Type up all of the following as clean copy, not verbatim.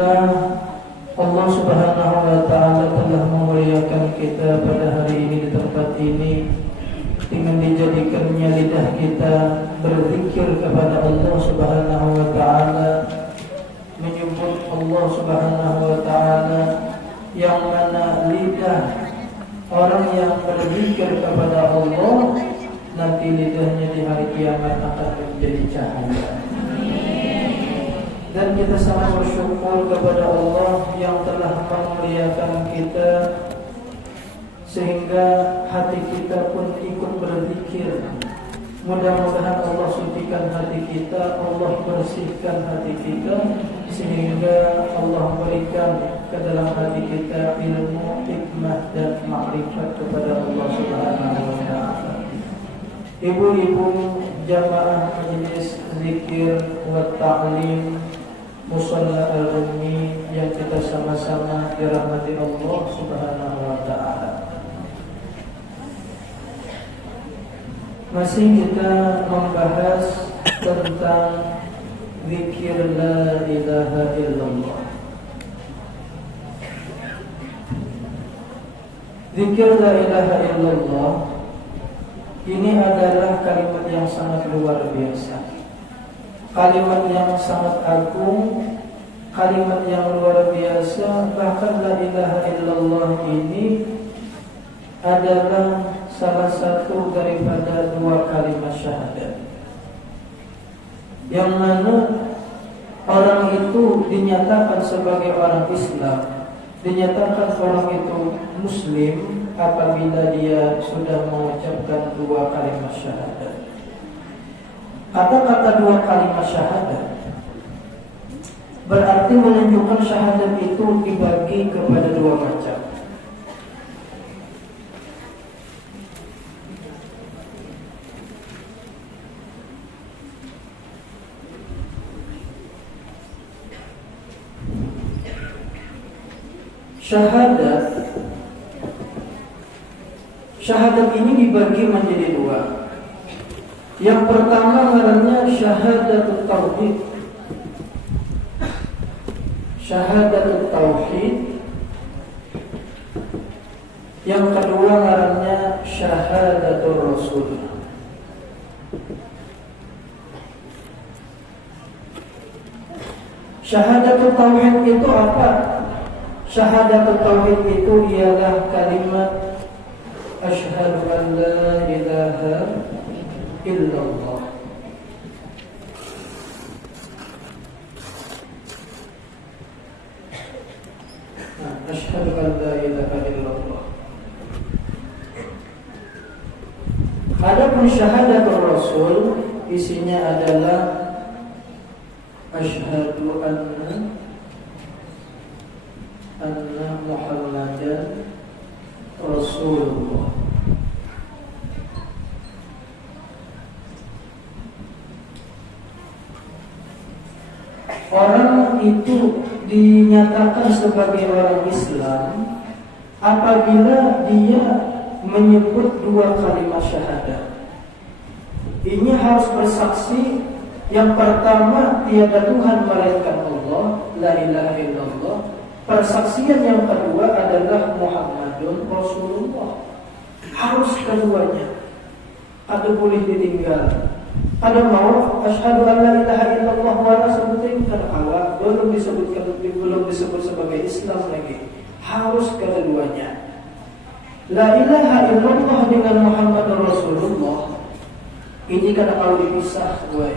Alhamdulillah, Allah Subhanahu wa Ta'ala telah memuliakan kita pada hari ini di tempat ini dengan dijadikannya lidah kita berzikir kepada Allah Subhanahu wa Ta'ala, menyebut Allah Subhanahu wa Ta'ala, yang mana lidah orang yang berzikir kepada Allah nanti lidahnya di hari kiamat akan menjadi cahaya. Dan kita sangat bersyukur kepada Allah yang telah memuliakan kita sehingga hati kita pun ikut berzikir. Mudah-mudahan Allah sucikan hati kita, Allah bersihkan hati kita, sehingga Allah berikan ke dalam hati kita ilmu, hikmah dan makrifat kepada Allah Subhanahu wa Ta'ala. Ibu-ibu jamaah majelis zikir wa ta'lim Musalla al-Ummi yang kita sama-sama dirahmati Allah Subhanahu wa Ta'ala. Masih kita membahas tentang zikir la ilaha illallah. Zikir la ilaha illallah ini adalah kalimat yang sangat luar biasa, kalimat yang sangat agung, kalimat yang luar biasa. Bahkan la ilaha illallah ini adalah salah satu daripada dua kalimat syahadat, yang mana orang itu dinyatakan sebagai orang Islam, dinyatakan orang itu Muslim apabila dia sudah mengucapkan dua kalimat syahadat. Kata-kata dua kalimat syahadat berarti menunjukkan syahadat itu dibagi kepada dua macam. Syahadat ini dibagi menjadi dua. Yang pertama namanya syahadatut tauhid. Syahadatut tauhid. Yang kedua namanya syahadatur rasul. Syahadatul tauhid itu apa? Syahadatul tauhid itu ialah kalimat asyhadu an la ilaha illallah. Asyhadu an la ilaha illallah. Adapun syahadatul rasul isinya adalah asyhadu anna Muhammadan Rasulullah. Orang itu dinyatakan sebagai orang Islam apabila dia menyebut dua kalimat syahadat. Ini harus bersaksi, yang pertama tiada Tuhan melainkan Allah, la ilaha illallah. Persaksian yang kedua adalah Muhammadun Rasulullah. Harus keduanya. Ada boleh ditinggal. Ada mau asyhadu an la ilaha illallah wa sebutkan awal belum disebut sebagai Islam lagi. Harus keduanya. La ilaha illallah dengan Muhammadun Rasulullah ini kan kalau dipisah, gue.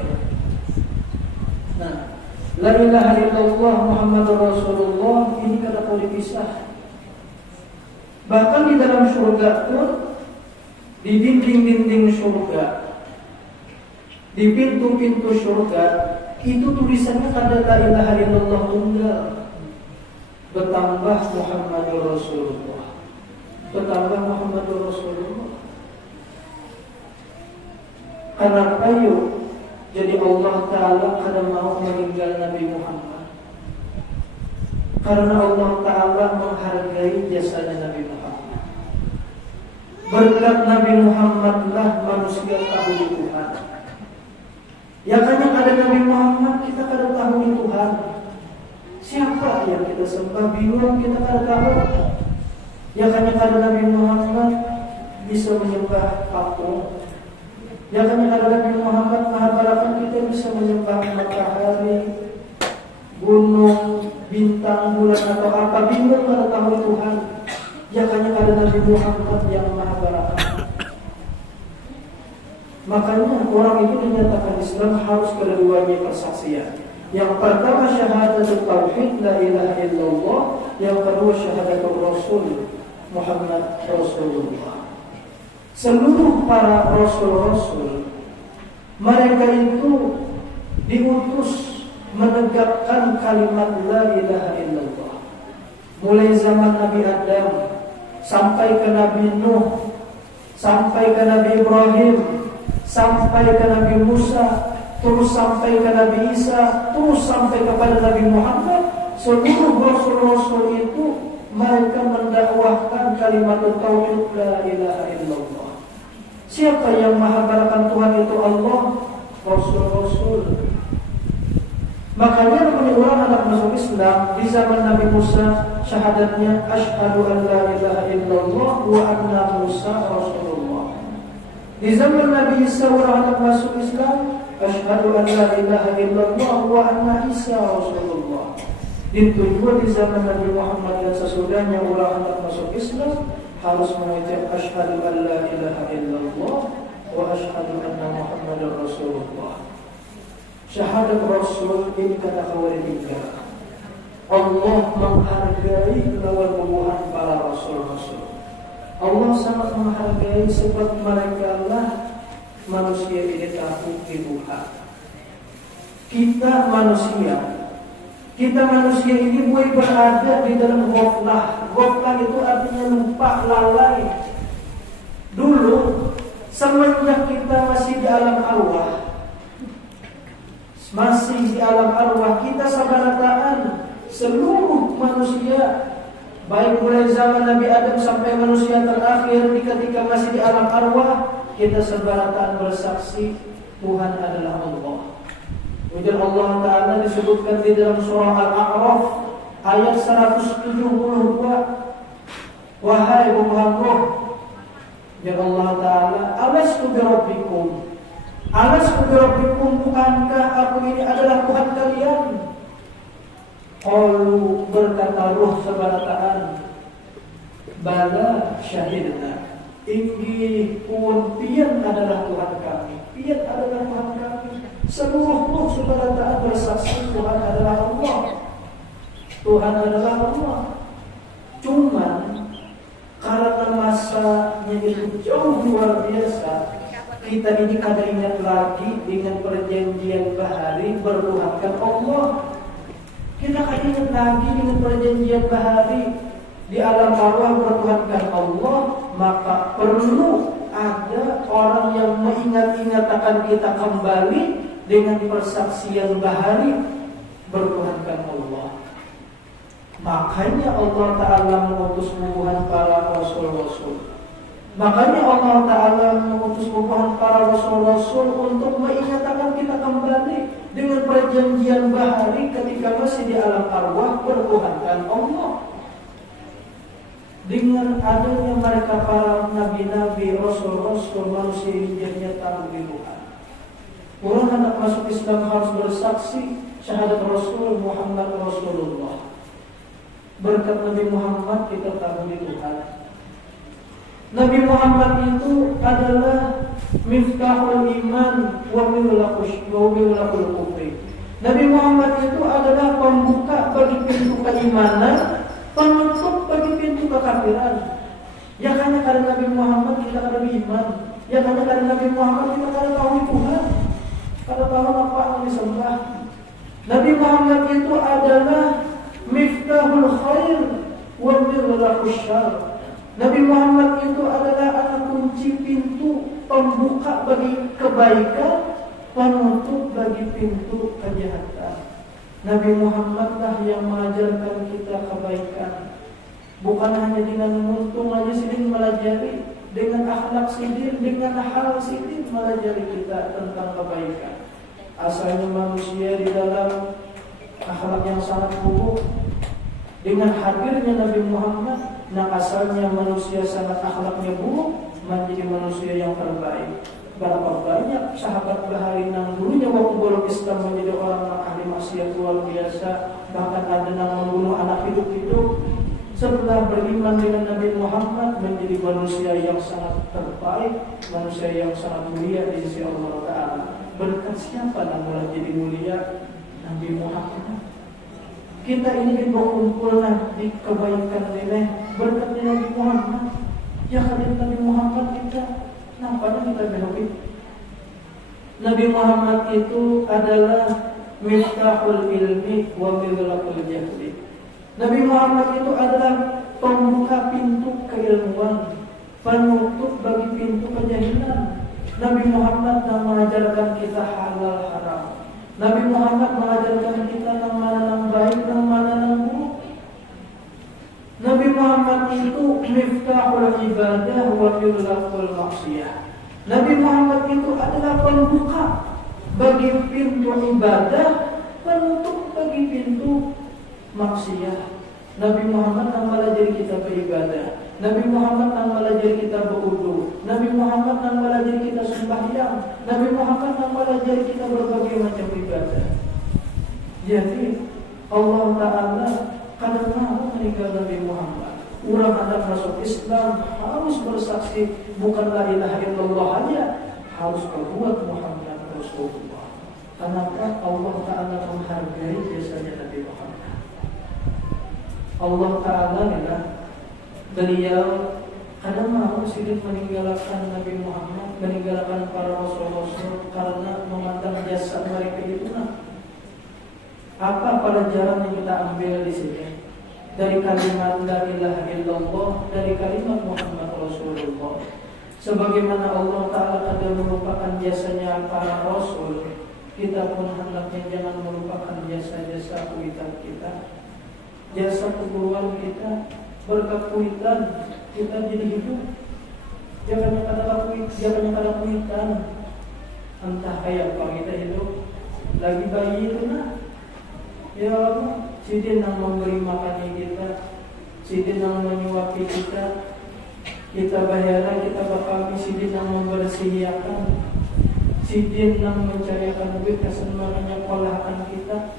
Nah, la ilaha illallah Muhammadur Rasulullah ini kada boleh dipisah. Bahkan di dalam surga pun, di dinding-dinding surga, di pintu-pintu surga, itu tulisannya ada la ilaha illallah tunggal. Bertambah Muhammadur Rasulullah. Bertambah Muhammadur Rasulullah. Kenapa yuk? Jadi Allah Ta'ala kada mau meninggal Nabi Muhammad, karena Allah Ta'ala menghargai jasanya Nabi Muhammad. Berkat Nabi Muhammad lah manusia tahu Tuhan. Ya karena ada Nabi Muhammad kita kada tahu Tuhan. Siapa yang kita sembah, bingung kita kada tahu. Ya hanya karena Nabi Muhammad bisa menyembah patung. Ya hanya karena Nabi Muhammad menghabarkan kita bisa menyembah matahari, gunung, bintang, bulan atau apa, bingung kada tahu Tuhan. Ya hanya karena Nabi Muhammad yang menghabarkan. Makanya orang itu dinyatakan Islam harus kedua-duanya persaksian. Yang pertama syahadatul tauhid la ilaha illallah, yang kedua syahadatul rasul Muhammad Rasulullah. Seluruh para rasul-rasul mereka itu diutus menegakkan kalimat la ilaha illallah. Mulai zaman Nabi Adam sampai ke Nabi Nuh, sampai ke Nabi Ibrahim, sampai ke Nabi Musa, terus sampai ke Nabi Isa, terus sampai kepada Nabi Muhammad. Seluruh rasul-rasul itu mereka mendakwahkan kalimat tauhid la ilaha illallah. Siapa yang menghabarkan Tuhan itu? Allah, rasul-rasul. Makanya namanya orang anak masuk Islam di zaman Nabi Musa, syahadatnya asyhadu an la ilaha illallah wa anna Musa rasulullah. Di zaman Nabi Isa orang anak masuk Islam, asyhadu an la ilaha illallah wa anna Isa rasulullah. Itu juga di zaman Nabi Muhammad dan sesudahnya orang anak masuk Islam harus mengucap asyhadu an la ilaha illallah wa asyhadu anna Muhammadar rasulullah. Syahadat Rasul ini kata kawan tiga. Allah menghargai lawan bubuhan para rasul-rasul. Allah sangat menghargai sebab mereka lah manusia ini tahu Tuhan. Kita manusia ini boleh berada di dalam ghaflah. Ghaflah itu artinya lupa, lalai. Dulu semenjak kita masih di alam arwah, kita sabarataan seluruh manusia, baik mulai zaman Nabi Adam sampai manusia terakhir, ketika masih di alam arwah, kita sabarataan bersaksi Tuhan adalah Allah. Ujar Allah Ta'ala disebutkan di dalam surah Al-A'raf ayat 172. Wahai Muhammad, ya Allah Ta'ala, alastu bi rabbikum, alastu bi rabbikum, bukankah aku ini adalah Tuhan kalian? Qalu, berkata ruh sebarataan, bala syahidna, inggi pun pian adalah Tuhan kami, pian adalah Tuhan kami. Seluruh ruh sebarataan bersaksi Tuhan adalah Allah, Tuhan adalah Allah. Cuman karena masanya itu jauh luar biasa, kita ini kada ingat lagi dengan perjanjian bahari bertuhankan Allah. Kita kada ingat lagi dengan perjanjian bahari di alam arwah bertuhankan Allah. Maka perlu ada orang yang mengingat-ingatkan kita kembali dengan persaksian bahari bertuhankan Allah. Makanya Allah Ta'ala mengutus bubuhan para rasul-rasul. Makanya Allah Ta'ala mengutus bubuhan para rasul-rasul untuk mengingatkan kita kembali dengan perjanjian bahari ketika masih di alam arwah bertuhankan Allah. Dengan adanya mereka para nabi-nabi, rasul-rasul, manusia hidupnya tahu di Tuhan. Orang hendak masuk Islam harus bersaksi syahadat Rasul Muhammad Rasulullah. Berkat Nabi Muhammad kita tahu di Tuhan. Nabi Muhammad itu adalah miftahul iman wa milakul kufri. Nabi Muhammad itu adalah pembuka bagi pintu keimanan, penutup bagi pintu kekafiran. Ya hanya karena Nabi Muhammad kita ada iman. Ya hanya karena Nabi Muhammad kita ada tahu Tuhan. Kada tahu apa yang disembah. Nabi Muhammad itu adalah miftahul khair wa mirlakus syarr. Nabi Muhammad itu adalah anak kunci pintu, pembuka bagi kebaikan, penutup bagi pintu kejahatan. Nabi Muhammad lah yang mengajarkan kita kebaikan. Bukan hanya dengan untung aja sidin melajari, dengan akhlak sidin, dengan hal sidin melajari kita tentang kebaikan. Asalnya manusia di dalam akhlak yang sangat buruk, Dengan hadirnya Nabi Muhammad, yang asalnya manusia sangat akhlaknya buruk, menjadi manusia yang terbaik. Berapa banyak sahabat bahari yang dulunya waktu belum Islam menjadi orang yang ahli maksiat luar biasa, bahkan ada yang membunuh anak hidup-hidup. Setelah beriman dengan Nabi Muhammad, menjadi manusia yang sangat terbaik, manusia yang sangat mulia di sisi Allah Ta'ala. Berkat siapa yang mulai jadi mulia? Nabi Muhammad. Kita ini berkumpul di kebaikan ini berkatnya Nabi Muhammad. Ya hadir Nabi Muhammad kita, nampaknya kita berhubung. Nabi Muhammad itu adalah miftahul ilmi wa mighlaqul jahli. Nabi Muhammad itu adalah pembuka pintu keilmuan, penutup bagi pintu kejahilan. Nabi Muhammad yang mengajarkan kita halal haram. Nabi Muhammad mengajarkan kita yang mana yang baik dan mana yang buruk. Nabi Muhammad itu miftahul ibadah wa mighlaqul maksiyah. Nabi Muhammad itu adalah pembuka bagi pintu ibadah, penutup bagi pintu maksiyah. Nabi Muhammad yang melajari kita beribadah. Nabi Muhammad yang melajari kita berwudu. Nabi Muhammad yang melajari kita sembahyang. Nabi Muhammad yang melajari kita berbagai macam ibadah. Jadi Allah Ta'ala kadang mau meninggal Nabi Muhammad. Orang hendak masuk Islam harus bersaksi bukan la ilaha illallah aja, harus berbuat Muhammad Rasulullah. Kenapa? Allah Ta'ala menghargai jasanya Nabi Muhammad. Allah Ta'ala ya, beliau kadang mau sedikit meninggalkan Nabi Muhammad, meninggalkan para rasul-rasul karena memandang jasa mereka itu. Apa pelajaran yang kita ambil di sini? Dari kalimat la ilaha illallah, dari kalimat Muhammad Rasulullah. Sebagaimana Allah Ta'ala kadang melupakan jasanya para rasul, kita pun hendaknya jangan melupakan jasa-jasa kuitan kita, jasa keguruan kita. Berkat kuitan kita jadi hidup. Jangan kata kuitan. Entah kayak apa kita hidup. Lagi bayi itu nah. Ya Allah, Sidin yang memberi makan kita, Sidin yang menyuapi kita, kita bayaran, kita bakal Sidin yang membersihiakan, Sidin yang mencarikan duit kesenangannya olahan kita.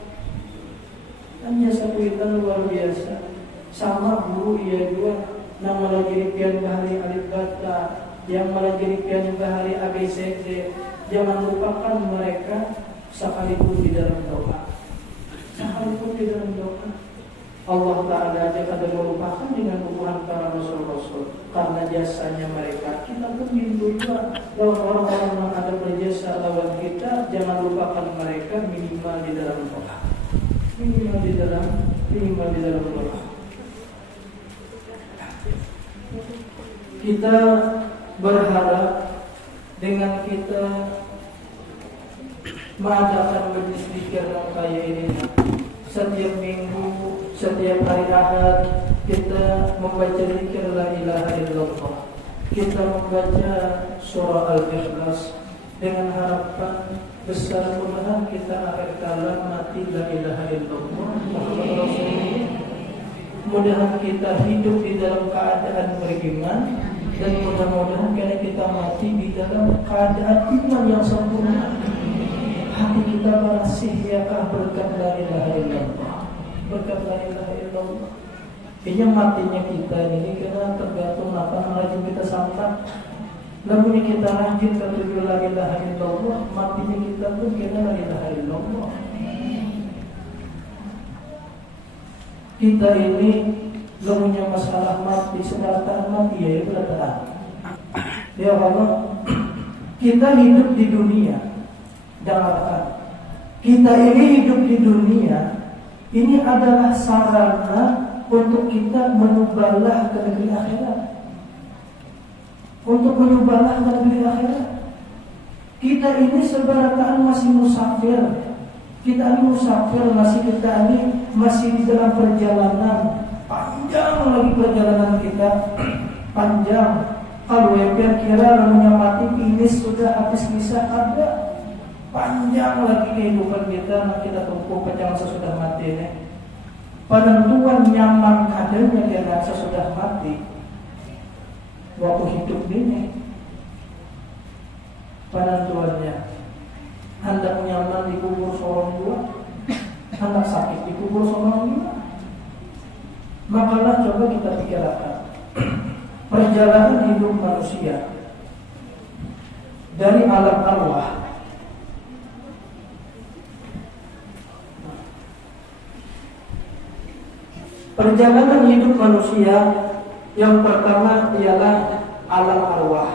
Dan jasa kuitan luar biasa. Sama guru ia juga yang melajari pian bahari alif bata, yang melajari pian bahari ABCD. Jangan lupakan mereka sekalipun di dalam doa. Sekalipun di dalam doa. Allah Ta'ala aja kadang melupakan dengan hubungan para rasul-rasul karena jasanya mereka. Kita pun rindu juga lawan orang-orang yang ada berjasa lawan kita. Jangan lupakan mereka minimal di dalam doa. Minimal di dalam doa. Kita berharap dengan kita mengadakan majelis zikir yang kayak ini, setiap minggu, setiap hari Ahad kita membaca zikir la ilaha illallah. Kita membaca surah Al-Ikhlas dengan harapan besar mudah kita akhir kalam mati la ilaha illallah Muhammad Rasulullah. Mudah-mudahan kita hidup di dalam keadaan beriman, dan mudah-mudahan kita mati di dalam keadaan iman yang sempurna. Hati kita bersih yakah berkat la ilaha illallah, berkat la ilaha illallah. Ini matinya kita ini kena tergantung apa yang rajin kita santap. Namun kita rajin tertuju la ilaha illallah, matinya kita pun kena la ilaha illallah. Kita ini gak punya masalah mati, sedaratan mati ya itu datang. Ya Allah, kita hidup di dunia. Dengarkan, kita ini hidup di dunia. Ini adalah sarana untuk kita menubalah ke negeri akhirat. Untuk menubalah ke negeri akhirat. Kita ini sebarataan masih musafir. Kita ini musafir, kita ini masih di dalam perjalanan. Panjang lagi perjalanan kita, panjang. Kalau yang kira-kira namanya mati ini sudah habis kisah ada. Panjang lagi kehidupan kita, nah kita tumpuh panjang sesudah mati ini. penentuan nyaman adanya jenazah sudah mati waktu hidup ini. Penentuannya hendak nyaman dikubur seorang dua, hendak sakit dikubur seorang dua. Makalah coba kita pikirkan perjalanan hidup manusia dari alam arwah perjalanan hidup manusia yang pertama ialah alam arwah.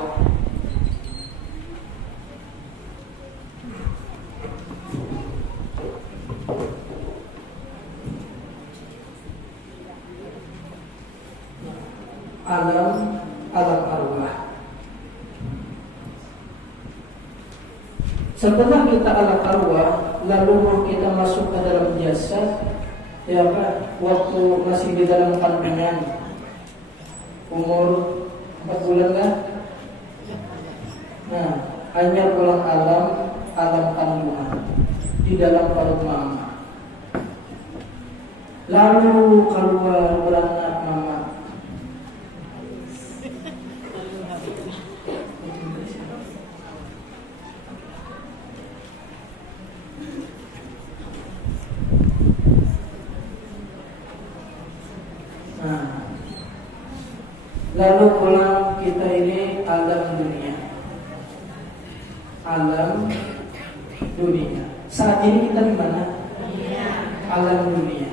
Alam arwah. Setelah kita alam arwah, lalu roh kita masuk ke dalam jasad. Ya Pak, waktu masih di dalam kandungan umur 4 bulan kan? Nah, hanya pulang alam kandungan di dalam perut mama. Lalu keluar beranak mama. Lalu pulang kita ini alam dunia. Alam dunia. Saat ini kita di mana? Alam dunia.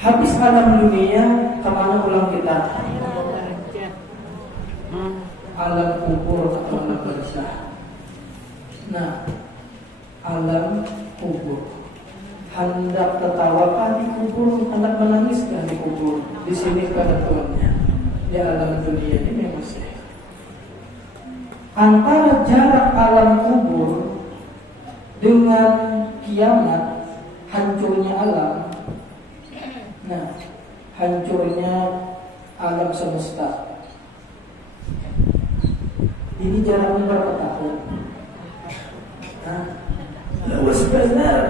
Habis alam dunia, kemana pulang kita? Alam kubur atau alam barzah. Nah, alam kubur. Hendak tertawa di kubur, hendak menangis di kubur. Di sini penentuannya. Di alam dunia ini memang sehat. Antara jarak alam kubur dengan kiamat, hancurnya alam. Nah, hancurnya alam semesta. Ini jaraknya berapa tahun? Luas benar.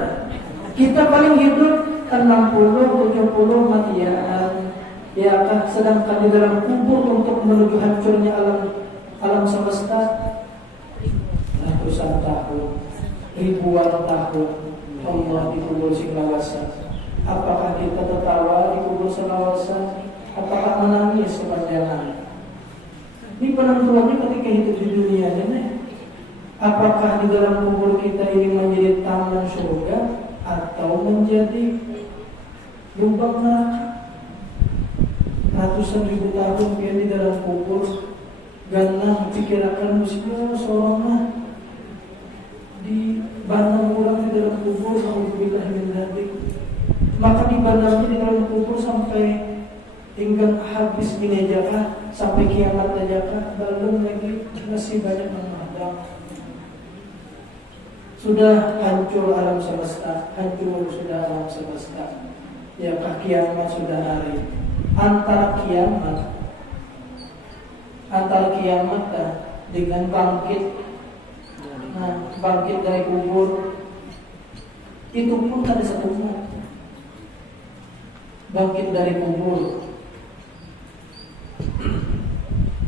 Kita paling hidup 60, 70 matian. Ya kan, sedangkan di dalam kubur untuk menuju hancurnya alam semesta ratusan tahun, ribuan tahun. Allah di kubur Singawasa. Apakah kita tertawa di kubur Singawasa? Apakah menangis sepanjang? Ini penentuannya ketika hidup di dunia ini. Apakah di dalam kubur kita ini menjadi taman surga atau menjadi lubang neraka? Ratusan ribu tahun dia di dalam kubur, ganang pikirkan musibah seorang di bandang ulang di dalam kubur alhamdulillah min dzalik. Maka di bandangnya di dalam kubur sampai hingga habis minejaka sampai kiamat ajakah belum lagi masih banyak menghadap. Sudah hancur alam semesta, hancur sudah alam semesta. Ya kiamat sudah hari. Antara kiamat dengan bangkit. Nah, bangkit dari kubur itu pun ada satu umat. Bangkit dari kubur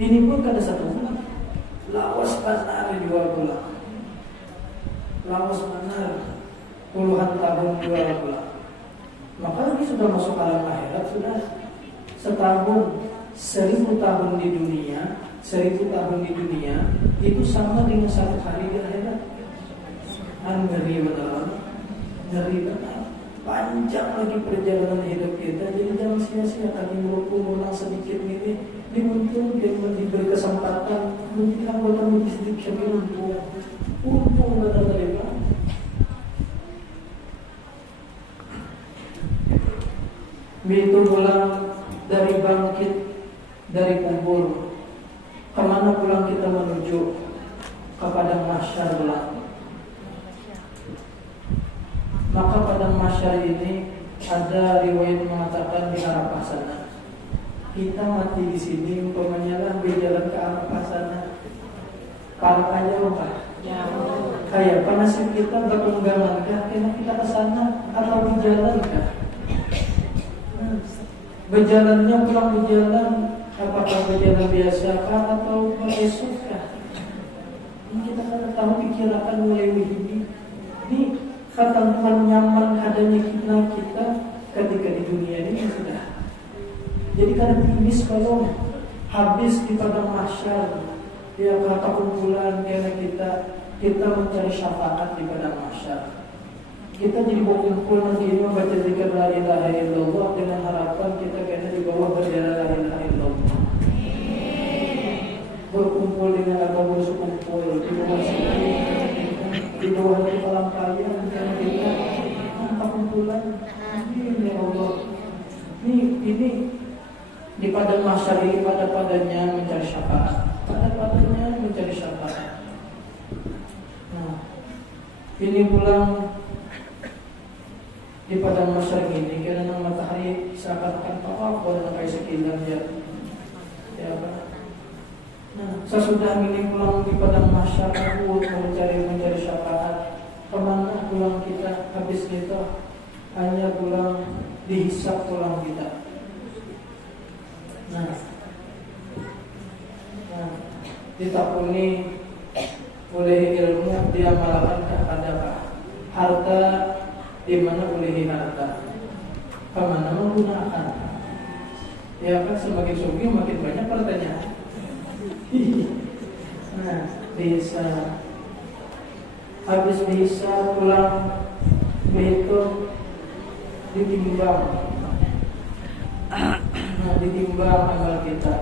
ini pun ada satu umat. Lawas benar jual pulang. Lawas benar puluhan tahun jual pulang. Maka ini sudah masuk alam akhirat sudah. Setahun 1000 tahun di dunia, 1000 tahun di dunia itu sama dengan 1 hari di akhirat. Ngeri benar, ngeri benar. Panjang lagi perjalanan hidup kita. Jadi jangan sia-siakan umur sedikit ini. Diuntung dia diberi kesempatan mungkin anggota sedikit kami untung benar dari mana. Begitu pulang dari bangkit dari kubur, kemana pulang kita menuju? Kepada mahsyar belakang. Maka pada mahsyar ini ada riwayat mengatakan di Arafah sana. Kita mati di sini umpamanya lah berjalan ke Arafah sana. Parah aja Pak. Kayak nasib kita bertunggangan kah? Karena kita ke sana atau berjalan kah? Berjalannya pulang berjalan, apakah berjalan biasa kah atau esok kah? Ini kita kan tahu pikiran mulai begini. Ini ketentuan nyaman adanya kita ketika di dunia ini sudah. Jadi kadang timis kalau habis di padang mahsyar, ya kata kumpulan karena kita mencari syafaat di padang mahsyar. Kita jadi berkumpul nanti ini membaca zikir la ilaha illallah dengan harapan kita kena di bawah bendera la ilaha illallah. Berkumpul dengan agama sekumpul di bawah sini, di bawah kolam kalian karena kita tanpa kumpulan. Ini Allah. Ini di padang mahsyar ini pada-padanya mencari syafaat. Pada-padanya mencari syafaat. Nah, ini pulang di padang mahsyar ini karena matahari seakan-akan tawaf dan kayak sekilan ya apa. Nah, sesudah ini pulang di padang mahsyar aku mencari syafaat. Kemana pulang kita habis kita hanya pulang dihisap pulang kita. Nah, ditakuni oleh ilmu dia malahan adakah harta di mana oleh harta kemana menggunakan ya kan semakin sugi makin banyak pertanyaan. Nah, bisa habis bisa pulang begitu ditimbang. Nah, ditimbang amal kita.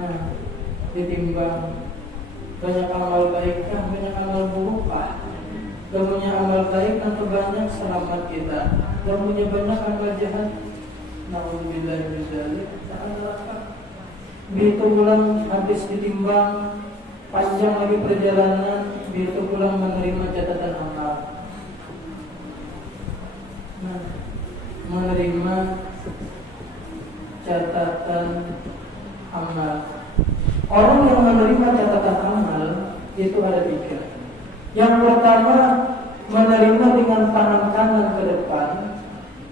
Nah, ditimbang banyak amal baikkah, banyak amal burukkah. Dan punya amal baik atau banyak selamat kita. Dan punya banyak amal jahat. Nauzubillah min dzalik. Begitu pulang habis ditimbang, panjang lagi perjalanan, begitu pulang menerima catatan amal. Nah, menerima catatan amal. Orang yang menerima catatan amal itu ada tiga. Yang pertama, menerima dengan tangan kanan ke depan.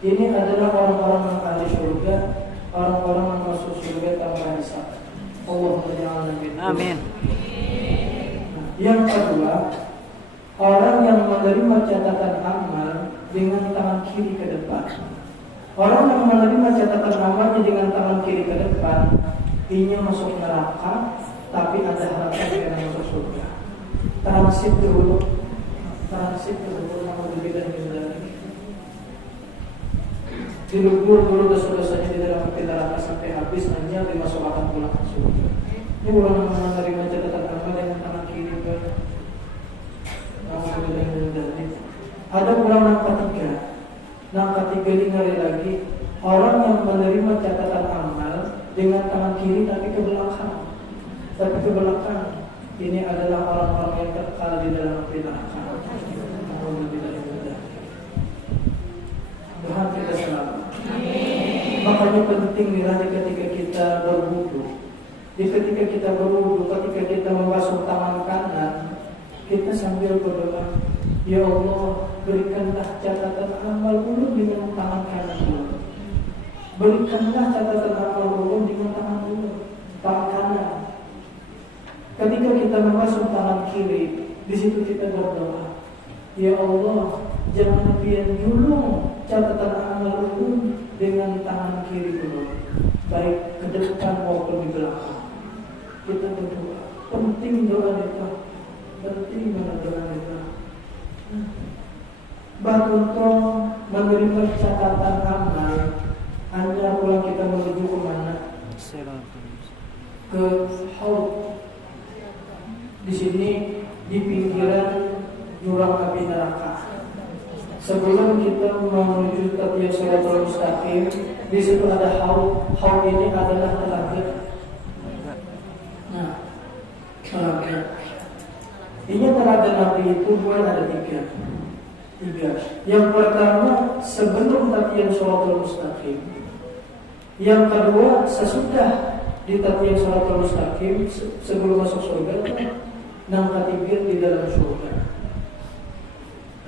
Ini adalah orang-orang yang ahli surga, orang-orang yang masuk surga tanpa hisab. Allahumma ja'alna minhum. Amin. Yang kedua, orang yang menerima catatan amal dengan tangan kiri ke depan. Orang yang menerima catatan amalnya dengan tangan kiri ke depan, ini masuk neraka, tapi ada harapan karena masuk surga. Transit dulu, alhamdulillah dilebur dulu dosa-dosanya di dalam api neraka sampai habis, hanya dimasukkan pulang ke surga. Ini orang yang menerima catatan amal dengan tangan kiri ke alhamdulillah. Ada orang yang ketiga. Yang ketiga ini ngeri lagi, orang yang menerima catatan amal dengan tangan kiri tapi ke belakang. Ini adalah orang-orang yang kekal di dalam api neraka. Tuhan kita selamat. Makanya penting nilai ketika kita berwudu. Ketika kita berwudu, ketika kita membasuh tangan kanan, kita sambil berdoa, ya Allah, berikanlah catatan amal dulu dengan tangan kanan dulu. Berikanlah catatan amal dulu dengan tangan kanan. Ketika kita membasuh tangan kiri, di situ kita berdoa, ya Allah, jangan biar dulu catatan amal dulu dengan tangan kiri dulu, baik ke depan maupun di belakang. Kita berdoa, penting doa itu, penting banget doa itu. Bahkan menerima catatan amal, hanya pulang kita menuju ke mana? Ke haud. Di sini di pinggiran jurang api neraka. Sebelum kita menuju ke Shiratal Mustaqim, di situ ada haud. Haud ini adalah telaga. Nah, telaga. Ini telaga Nabi itu bukan ada tiga. Yang pertama sebelum tatian Shiratal Mustaqim. Yang kedua sesudah di tatian Shiratal Mustaqim sebelum masuk surga. Yang ketiga di dalam surga.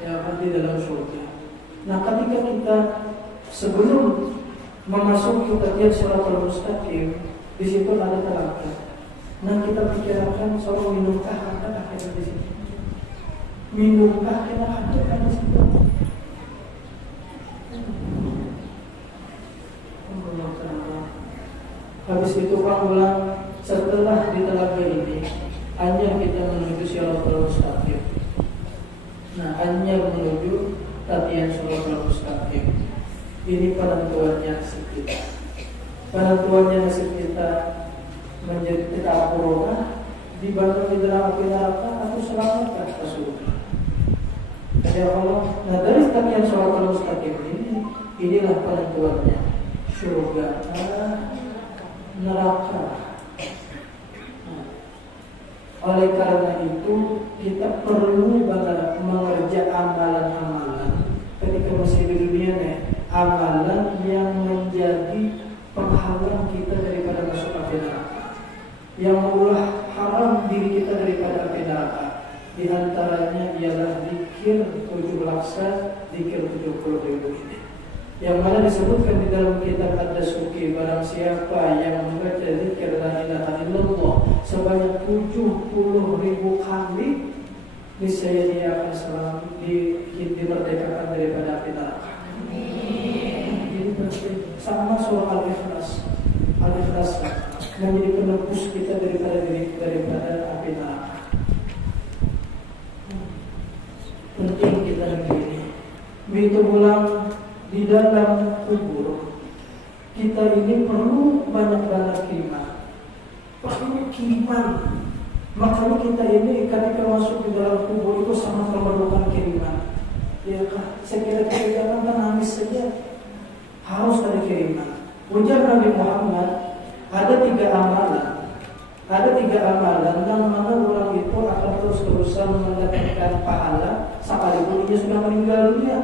Ya, di dalam surga. Nah, ketika kita sebelum memasuki tatian Shiratal Mustaqim, di situ ada telaga. Nah kita pikirkan soal minumkah ada akhirnya di situ. Minumkah kita ada di situ. Habis itu pulang setelah di telaga ini, hanya kita menuju Shiratal Mustaqim. Nah, hanya menuju tatian Shiratal Mustaqim. Ini penentuannya nasib kita. Penentuannya nasib kita menjadi tidak apurokah, dibantu di dalam api neraka atau selamatkah ke surga. Ya Allah, nah dari tatian Shiratal Mustaqim ini, inilah penentuannya surga, neraka. Oleh karena itu kita perlu banget mengerjakan amalan-amalan ketika masih di dunia nih, amalan yang menjadi penghalang kita daripada masuk api neraka, yang mengulah haram diri kita daripada api neraka. Di antaranya ialah zikir 7 laksa, zikir 70.000 ini, yang mana disebutkan di dalam kitab Ad-Dasuki, barang siapa yang membaca zikir la ilaha illallah sebanyak 70.000 kali, niscaya dia akan selalu dimerdekakan daripada api neraka. Jadi sama surah Al-Ikhlas. Al-Ikhlas menjadi penebus kita daripada api neraka. Penting kita begini. Begitu pulang di dalam kubur, kita ini perlu banyak kiriman. Perlu kiriman. Makanya kita ini ketika masuk di dalam kubur itu sangat memerlukan kiriman. Ya kah? Saya kira jangan menangis saja, harus ada kiriman. Ujar Nabi Muhammad, ada 3 amalan. Ada 3 amalan yang mana orang itu akan terus-terusan mendapatkan pahala sekalipun dia sudah meninggal dunia.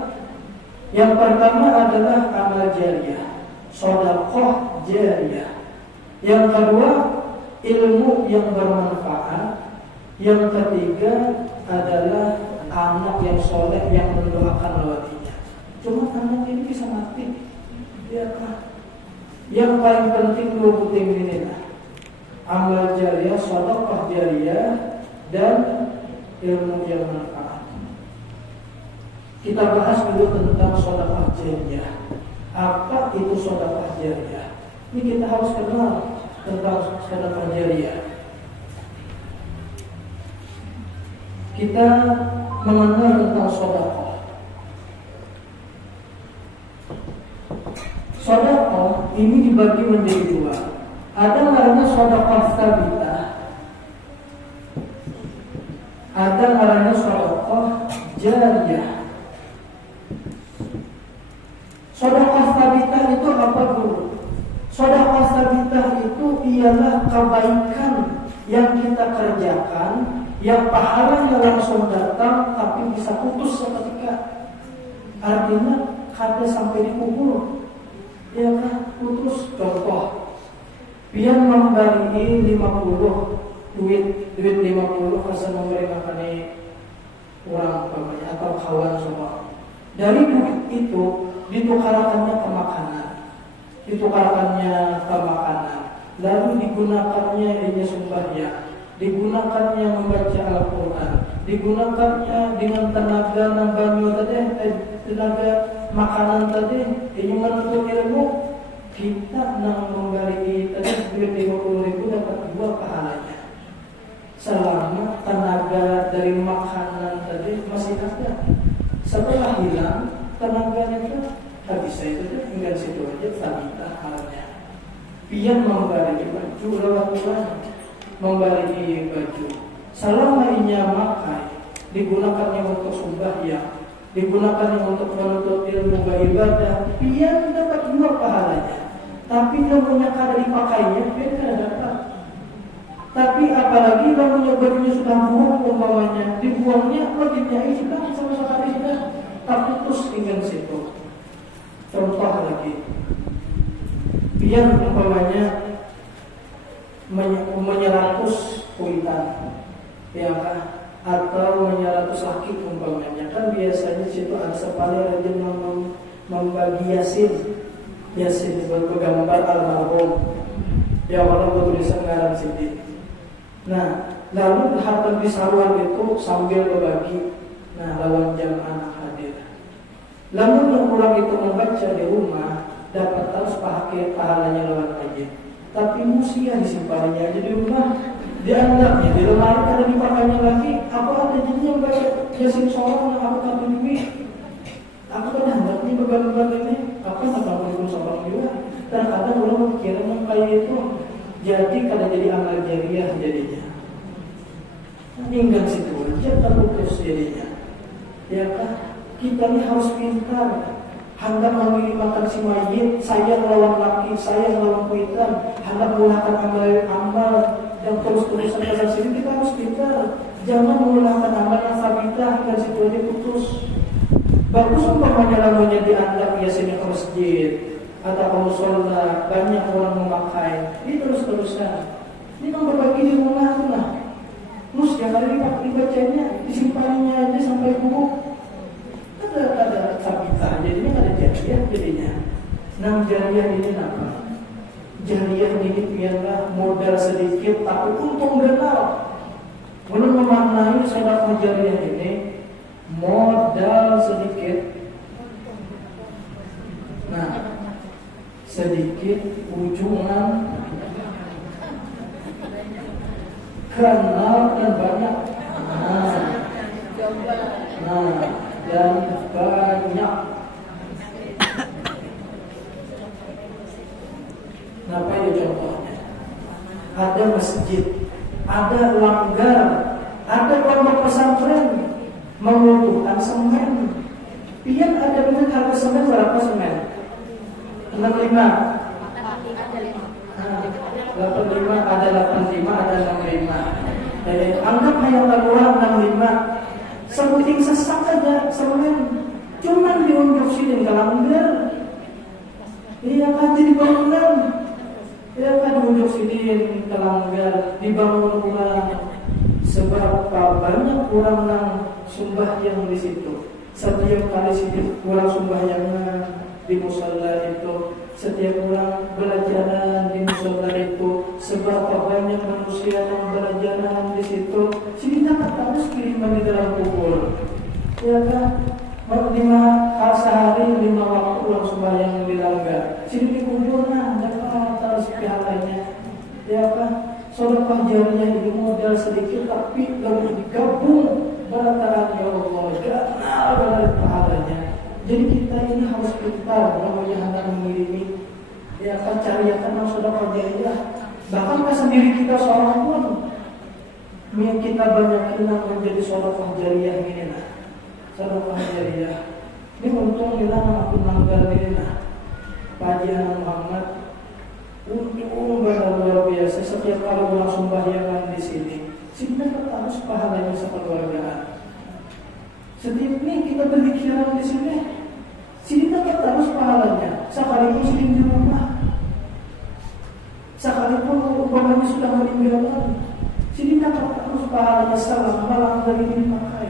Yang pertama adalah amal jariyah, sedekah jariyah. Yang kedua, ilmu yang bermanfaat. Yang ketiga adalah anak yang soleh yang mendoakan walinya. Cuma anak ini bisa mati, ya kan? Yang paling penting 2 penting ini lah: amal jariyah, sedekah jariyah, dan ilmu yang bermanfaat. Kita bahas dulu tentang sedekah jariyah. Apa itu sedekah jariyah? Ini kita harus kenal tentang sedekah jariyah. Kita mengenal tentang sedekah. Sedekah ini dibagi menjadi 2. Ada namanya sedekah tsabitah, ada namanya sedekah jariyah. Sedekah tsabitah itu apa dulu? Sedekah tsabitah itu ialah kebaikan yang kita kerjakan, yang pahalanya langsung datang tapi bisa putus seketika. Artinya kada sampai dikubur, ya kan? Putus. Contoh, pian memberi 50 duit 50 asal memberi makani orang atau kawan semua. Dari duit itu ditukarkannya ke makanan, lalu digunakannya ini sembahyang, digunakannya membaca Al-Quran, digunakannya dengan tenaga nambanyo tadi, tenaga makanan tadi, ini menuntut ilmu. Kita nang memberi tadi duit 50.000 dapat 2 pahalanya, selama tenaga dari makanan tadi masih ada. Setelah hilang tenaganya itu habis, itu tinggal situ aja, sabita halnya. Pian memberi baju lewat bulan, memberi baju selama inya makai, digunakannya untuk sembahyang, digunakannya untuk menuntut ilmu beribadah, pian dapat 2 pahalanya. Tapi namanya kada dipakainya, pian kada dapat. Tapi apalagi namanya bajunya sudah buang, umpamanya dibuangnya, wajibnya ini kan sama sekali sudah tak putus tinggal situ. Contoh lagi, biar umpamanya menyeratus kuitan, ya kan? Atau menyeratus laki umpamanya, kan biasanya situ ada sepale rajin membagi yasin. Yasin bergambar almarhum yang orang bertulisan ngaran Siti. Nah, lalu harta bisaruan itu sambil berbagi. Nah, lawan jam anak hadir. Lalu yang orang itu membaca di rumah dapat harus pakai pahalanya lawan aja. Tapi musia disimpannya aja di rumah, dianggapnya di lemari ada dipakainya lagi. Apa ada jadinya baca Yasin seorang aku tak duit. Aku kan hendaknya begambar ini. Apa tak pun seorang juga. Terkadang orang pikiran yang kayak itu jadi kadang jadi amal jariah jadinya. Tinggal situ aja terputus jadinya. Ya kan? Kita ini harus pintar. Hendak memilih makan si mayit, sayang lawan laki, sayang lawan kuitan, hendak menggunakan amal yang terus-terusan kesal sini, kita harus pintar. Jangan menggunakan amal yang sabitah hingga situ aja putus. Bagus umpamanya lalunya dianggap biasanya ke masjid atau ke musola, banyak orang memakai. Ini terus-terusan. Ini memang berbagi di rumah tuh lah. Mus yang kali dibacanya, disimpannya aja sampai buruk. Ada sabitah, jadinya ada jariah jadinya. Nah, jariah ini apa? Jariah ini biarlah modal sedikit tapi untung benar. Belum memaknai sedekah jariah ini modal sedikit. Nah, sedikit ujungan kenal dan banyak. Dan banyak. Apa itu contohnya? Ada masjid, ada langgar, ada pondok pesantren membutuhkan semen. Pian ada dengan harga semen berapa semen? 65. 85 ada 85 ada 65. Jadi anggap hanya kurang 65. Sebuting sesak aja semen, cuman diunjuk sini ke langgar. Iya kan jadi bangunan. Iya kan diunjuk sini ke langgar, dibangun ulang. Seberapa banyak orang yang sembahyang di situ. Setiap kali sini orang sembahyangan di musala itu, setiap orang belajaran di musala itu, seberapa banyak manusia yang belajaran di situ. Sini tak harus kiriman di dalam kubur. Ya kan? 5 sehari 5 waktu orang sembahyang di langgar. Sini di kubur nah, dapat harus pihalanya. Ya kan? Sedekah jariah ini modal sedikit tapi lalu digabung balataan ya Allah, kenal dari pahalanya. Jadi kita ini harus pintar namanya hendak mengirimi. Ya kan cariakan sedekah jariah. Bahkan kita sendiri kita seorang pun kita banyakin menjadi sedekah jariah ini nah. Sedekah jariah. Ini untung kita aku manggar ini nah. Pak Haji Muhammad untung luar biasa setiap kali orang sembahyangan di sini. Sini harus pahalanya sekeluargaan. Setiap ini kita berpikiran di sini. Sini harus pahalanya. Sekalipun sini di rumah. Sekalipun umpamanya sudah meninggalkan. Sini harus pahalanya salam malam dari ini pakai.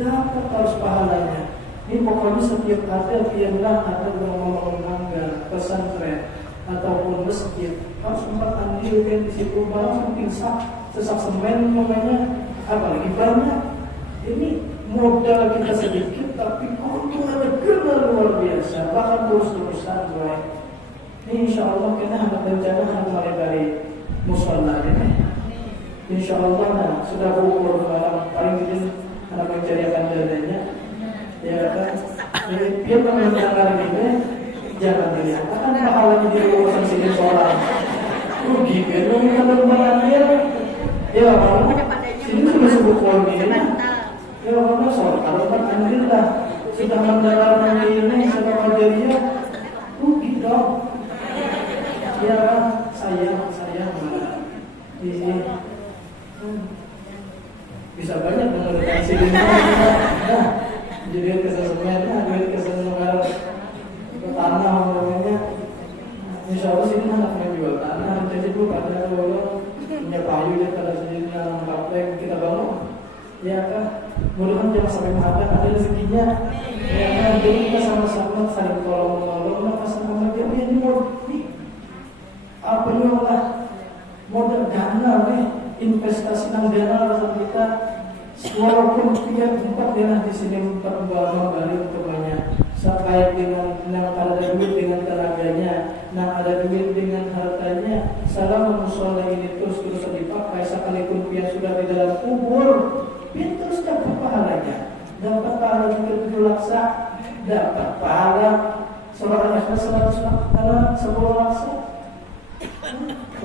Dapat harus pahalanya. Ini pokoknya setiap ada biarlah ada ngomong-ngomong mangga pesantren ataupun masjid harus sempat andil kan di situ barang mungkin sesak semen namanya apalagi banyak. Ini modal kita sedikit tapi keuntungannya gila luar biasa bahkan terus-terusan baik. Ini insya Allah kita hendak rencana hendak mulai dari musola ini. Insya Allah nah, sudah ukur barang paling tidak hendak mencarikan dadanya. Ya kan? Biar mendengar ini jangan dilihat. Akan pahalanya di urusan sini seorang. Rugi kan? Kalau mengambil, ya kalau sini sudah sebut keluarga ini. Ya kalau soal kalau ambil lah sudah mendalam ini sudah menjadinya rugi dong. Ya kan? Sayang ini bisa banyak menggunakan sini. Nah, jadi kesemuanya, duit kesemuanya tanah namanya. Insya Allah sini anak menjual tanah. Jadi bu pada orang punya payu dan pada sini dalam kafe kita bangun. Ya kan, mudah-mudahan jangan sampai menghadap ada rezekinya. Ya kan, jadi kita sama-sama saling tolong-menolong. Nah, pasang murni apa nyolah modal dana investasi nang dana rasa kita walaupun dia empat dana di sini empat uang balik banyak terkait dengan nang ada duit dengan tenaganya, nang ada duit dengan hartanya, selama musola ini terus dipakai sekalipun dia sudah di dalam kubur, dia terus dapat pahalanya, dapat pahala 7 laksa, dapat pahala seorang ikhlas 100 laksa.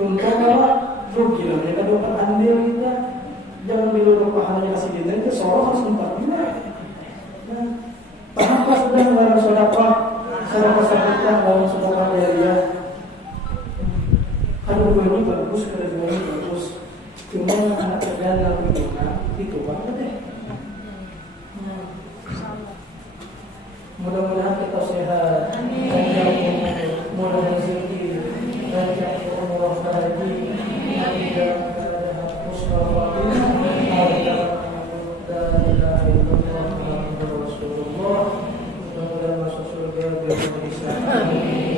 Untuk apa? Rugi lah mereka dapat andil kita. Jangan bilang pahalanya kasih kita itu seorang harus 4 bulan. Kenapa sudah dalam sedekah sedekah dalam sedekah jariah? Kan ini bagus, kerja ini bagus. Cuma anak kerjaan yang berguna itu banget deh. Mudah-mudahan kita sehat, mudah rezeki, lancar umur haji, tidak hapus khawatir, mudah-mudahan masuk surga dengan Islam. Amen.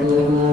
Allahumma